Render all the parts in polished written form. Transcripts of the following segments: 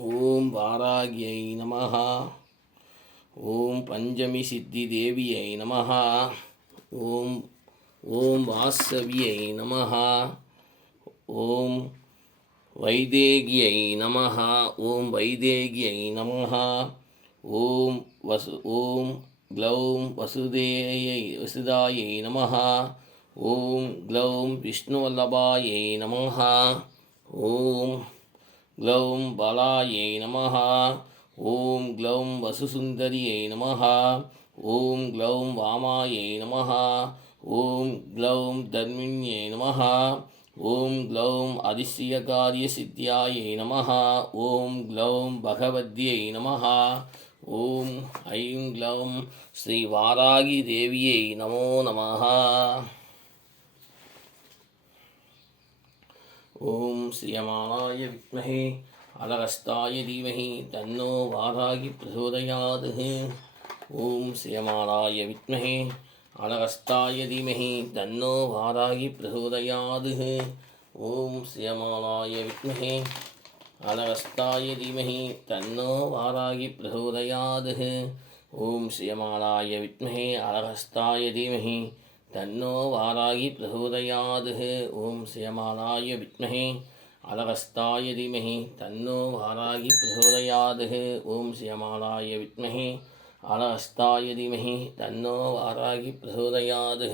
ஓம் வாராகியை நமஹ. ஓம் பஞ்சமி சித்தி தேவியை நமஹ. ஓம் ஓம் வாசவியை நமஹ. ஓம் வைதேகியை நமஹ. ஓம் வைதேகியை நமஹ. ஓம் க்ளௌம் வசுதாயை நமஹ. ஓம் க்ளௌம் விஷ்ணுவல்லபாயை நமஹ. ஓம் க்ளௌம் பலாயை நமஹ. ஓம் க்ளௌம் வசுசுந்தரியை நமஹ. ஓம் க்ளௌம் வாமாயை நமஹ. ஓம் க்ளௌம் தர்மிண்யை நமஹ. ஓம் க்ளௌம் அதிசயகாரிய சித்தியாயை நமஹ. ஓம் க்ளௌம் பகவத்யை நமஹ. ஓம் ஐம் க்ளௌம் ஸ்ரீ வாராகி தேவியை நமோ நமஹ. ஓம் ஸ்ரீயமானாய வித்மஹே அலகஸ்தாய தீமஹி தன்னோ வாராகி பிரசோதயாத். ஓம் ஸ்ரீயமானாய வித்மஹே அலகஸ்தாய தீமஹி தன்னோ வாராகி பிரசோதயாத். ஓம் ஸ்ரீயமானாய வித்மஹே அலகஸ்தாய தீமஹி தன்னோ வாராகி பிரசோதயாத். ஓம் ஸ்ரீயமானாய வித்மஹே அலகஸ்தாய தீமஹி தன்னோ வாராகி பிரசோதயாத். ஓம் ஸ்ரீயமானாய வித்மஹே அலகஸ்தாய தீமஹி தன்னோ வாராகி பிரசோதயாத். ஓம் ஸ்ரீயமானாய வித்மஹே அலகஸ்தாய தீமஹி தன்னோ வாராகி பிரசோதயாத்.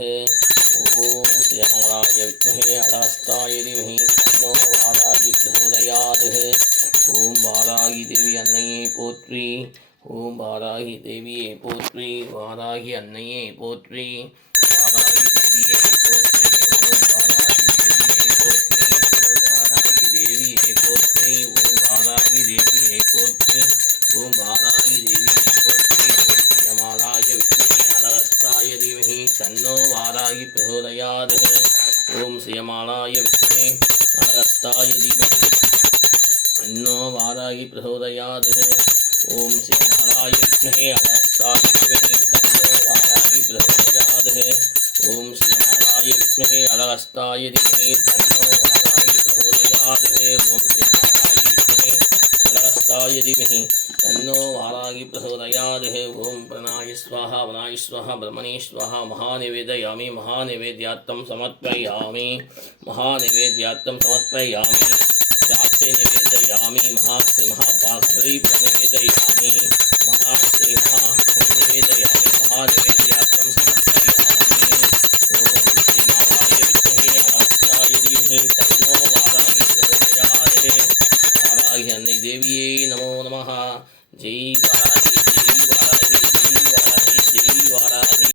ஓம் ஸ்ரீயமானாய வித்மஹே அலகஸ்தாய தீமஹி தன்னோ வாராகி பிரசோதயாத். ஓம் வாராகி தேவி அன்னையே போற்றி. ஓம் வாராகி தேவியே போற்றி. வாராகி அன்னையே போற்றி. வாராகி தேவியே போற்றி. ஓம் வாராகி தேவியே போற்றி. ஓம் வாராகி தேவியே போற்றி. ஓம் வாராகி தேவியே போற்றி. ஓம் ஸ்ரீயமானாய வித்மஹே அலகஸ்தாய தீமஹி தன்னோ வாராகி பிரசோதயாத். ஓம் ஸ்ரீயமானாய வித்மஹே அலகஸ்தாய தீமஹி தன்னோ வாராகி பிரசோதயாத். ஓம் ஸ்ரீயமானாய வித்மஹே அலகஸ்தாய தீமஹி தன்னோ வாராகி பிரசோதயாத். ஓம் ஸ்ரீயமானாய வித்மஹே அலகஸ்தாய தீமஹி தன்னோ வாராகி பிரசோதயாத். ஓம் ஸ்ரீயமானாய வித்மஹே அலகஸ்தாய தீமஹி தன்னோ வாராகி பிரசோதயாத். ஓம் பிரணாய ஸ்வாஹா வனாய ஸ்வாஹா பிரம்மணே ஸ்வாஹா. மகாநிவேதயாமி மகாநிவேத்யார்த்தம் சமர்ப்பயாமி. மகாநிவேத்யார்த்தம் சமர்ப்பயாமி. जाते निवेदयामि. महाश्री महापाघरी निवेदयामि. महाश्री महानिवेदयामि. महानिवेद्यार्थं समर्पयामि. ओम श्रीमानाय विद्महे अलगस्ताय धीमहि तन्नो वाराहि प्रचोदयात्. वाराहि अन्नै देव्यै नमो नमः. जय वाराहि.